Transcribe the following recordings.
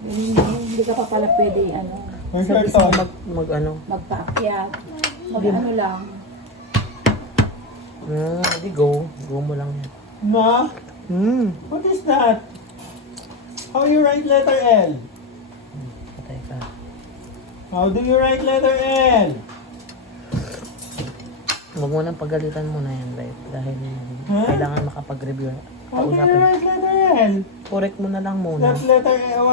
Hindi ka pa pala pwede, ano, Where's Sabi your sa thought? ano. magpaakyat. Mag-ano lang. Hindi go. Go mo lang yan. Ma? What is that? How you write letter L? Patay ka. How do you write letter L? Huwag mo nang pagalitan mo na yan, right? Dahil kailangan makapag-review. How do you Kausapin. write letter L? Correct mo na lang muna. That letter L,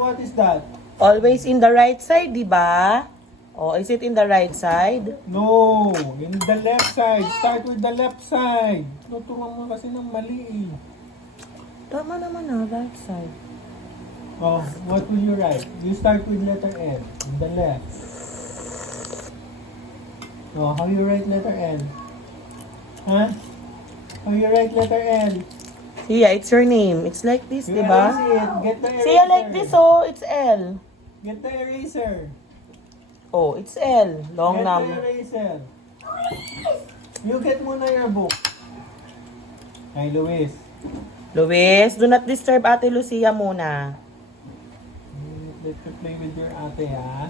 what is that? Always in the right side, di ba? Oh, is it in the right side? No, in the left side. Start with the left side. Tutungan mo kasi ng mali eh. Tama naman na, right side. Oh, what will you write? You start with letter L, in the left. Oh, how you write letter L? Huh? How you write letter L? Sia, it's your name. It's like this, You di ba? erase it. Get the eraser. Sia, like this, oh. It's L. Get the eraser. Oh, it's L. Long Get nam. the eraser. You get muna your book. Hi, Luis. Luis, do not disturb Ate Lucia muna. Let you play with your ate, ha?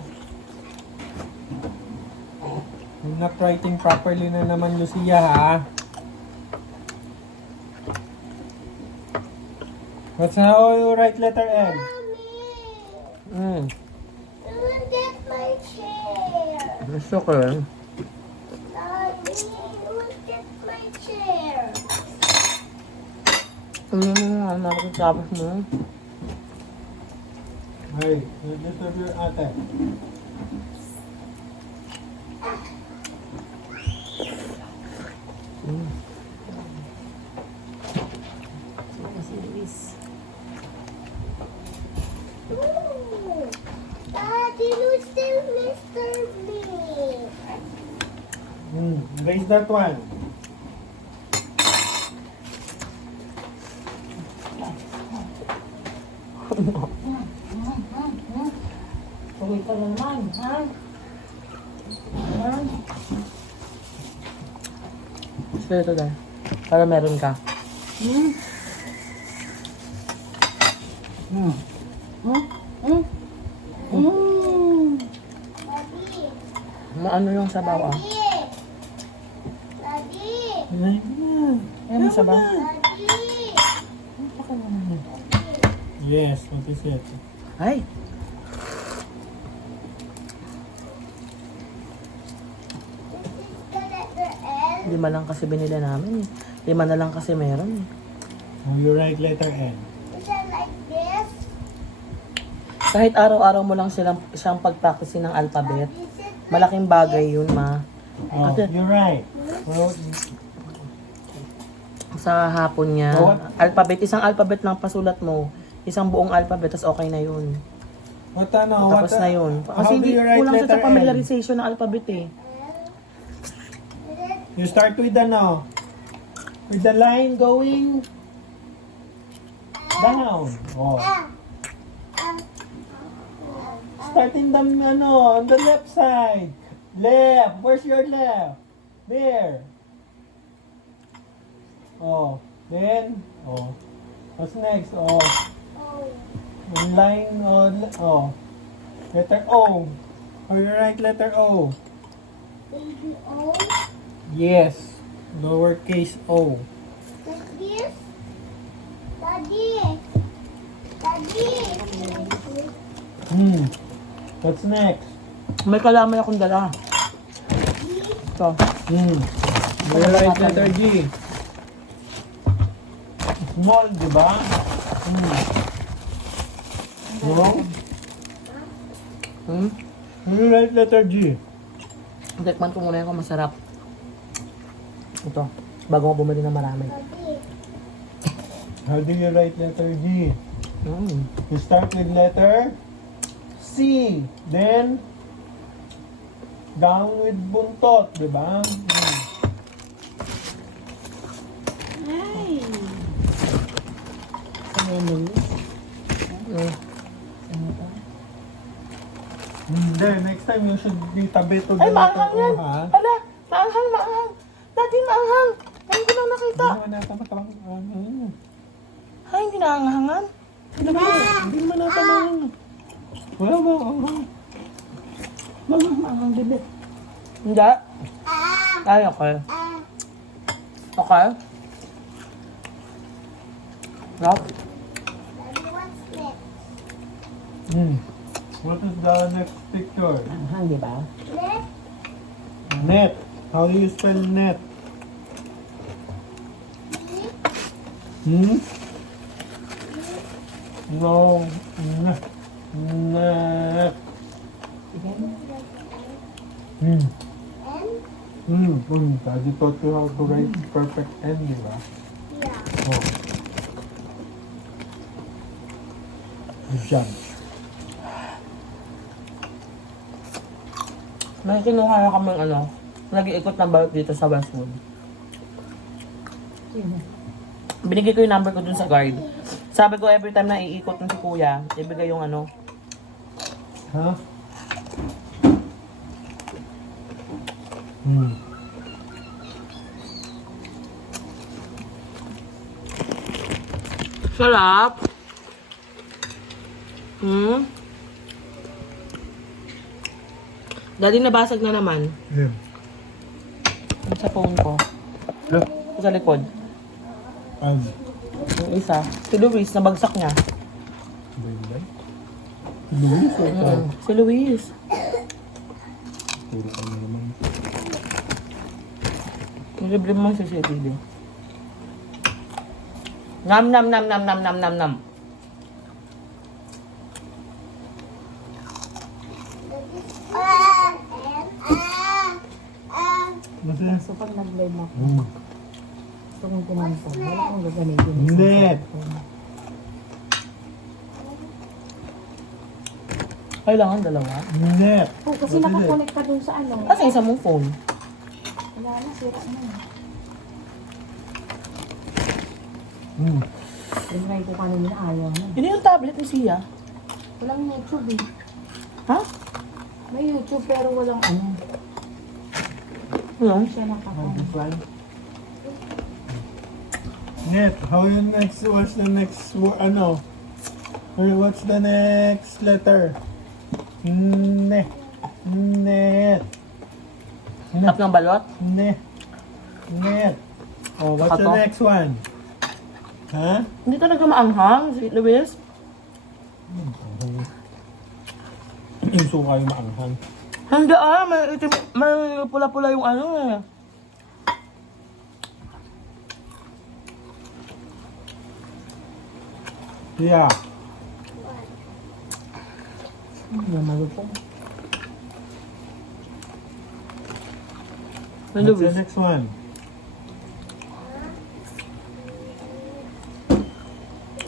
You're not writing properly na naman, Lucia, ha? What's how you write letter L? Hmm. Look at my chair. It's okay. Daddy, look at my chair. Nakakitapos mo. Hey, don't disturb your ate. Si Luis. Ooh, Daddy, look at Mr. Me. Erase that one. Tuloy ka na naman, ha? So, ito dahil. Para meron ka. Daddy, Ano yung sabaw, ah? Daddy, Ano yung sabaw? Daddy. Yes, what is it? Ay! This is the letter L. 5 lang kasi binili namin eh. 5 na lang kasi meron eh. How you write letter L? Is it like this? Kahit araw-araw mo lang siyang pag-practice ng alphabet, Is it like malaking bagay yun, ma. Oh, Kasi you're right. Well, sa hapon niya, isang alphabet lang pasulat mo, isang buong alphabet, tas okay na yun. what ano? Tapos what, na yun. How Kasi do hindi you write kulang siya letter sa L? familiarization ng alphabet eh. Is it You start with ano? With the line going down. Oh. Starting the ano, on the left side. Left. Where's your left? There. Oh. Then, oh. What's next? Oh. O? Yung line, oh. Letter O. How you write letter O? Baby O? Yes. Lowercase o. Like this? Daddy. Daddy. What's next? May kalamay akong dala. Ito. How you write letter G? Small, di ba? No? How you write letter G? Tikman ko muna yung kung masarap. Ito. Bago mo bumili ng marami. Daddy. How do you write letter G? Mm. You start with letter C. Then, down with buntot, di ba? Ay! There, next time you should be tabi to Ay, the letter maanghang O, yan! ha? Ala! Maanghang, maanghang! Dati maanghang! Ngayon ko lang nakita. Hindi naman nata matawang. Ay, hindi naanghangan. Ano ba? Hindi naman natamaan. Wala ba? Mama, ang bibig. Hindi. Ay, okay. Okay. Rock. Daddy, what's next? What is the next picture? Anghang, di ba? Next? Net. How do you spell net? Hmm? No. Net. Net. Sige. N? Daddy taught you how to write perfect N, di ba? Yeah. Oh. Good job. May kinuha na kami nag-iikot na balik dito sa Westwood. Sino? Binigay ko yung number ko dun sa guard. Sabi ko every time na iikot ng si kuya, ibigay yung Ha? Sarap. Daddy, nabasag na naman. Yeah. Sa phone ko. Look. Sa likod. Yung isa. Si Luis, nabagsak niya. Luis, Si Luis. Puro ka na naman. Nilibre mo sa CCTV. Nam nam nam nam nam nam nam nam. Masaya. So, pag nag-live ako, gusto kong tinanong, wala akong gagamitin. Net. Kailangan dalawa. Net. Oh, kasi nakakonect ka dun sa ano. Kasi isa mong phone. Wala na, sira na. Tinry ko kanina, ayaw na. Yun yung tablet ni Sia. Walang YouTube eh. Ha? May YouTube pero walang ano. Ano? Hindi siya nakakonect. Net, how you next, what's the next, what's the next letter? Net. Net. Tap ng balot? Net. Net. Oh, what's the Kato? next one? Ha? Hindi talaga maanghang, si Luis. Yung suka yung maanghang. Hindi may pula-pula yung eh. Yeah. Hindi malupong. Si What's the Luis. next one?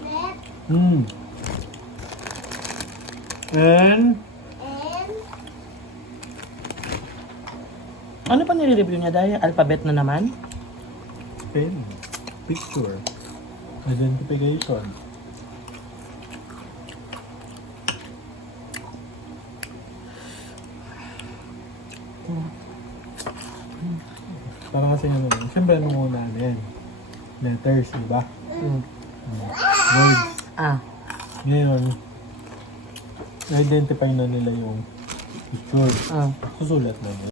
Net? And? N? Ano pa nire-review niya dahil? Alphabet na naman? Pen. Picture. Identification. Parang kasi ano, siyempre nung una na yan. Letters, diba? Words. Ah. Ngayon, identify na nila yung picture. Ah. Susulat na nila.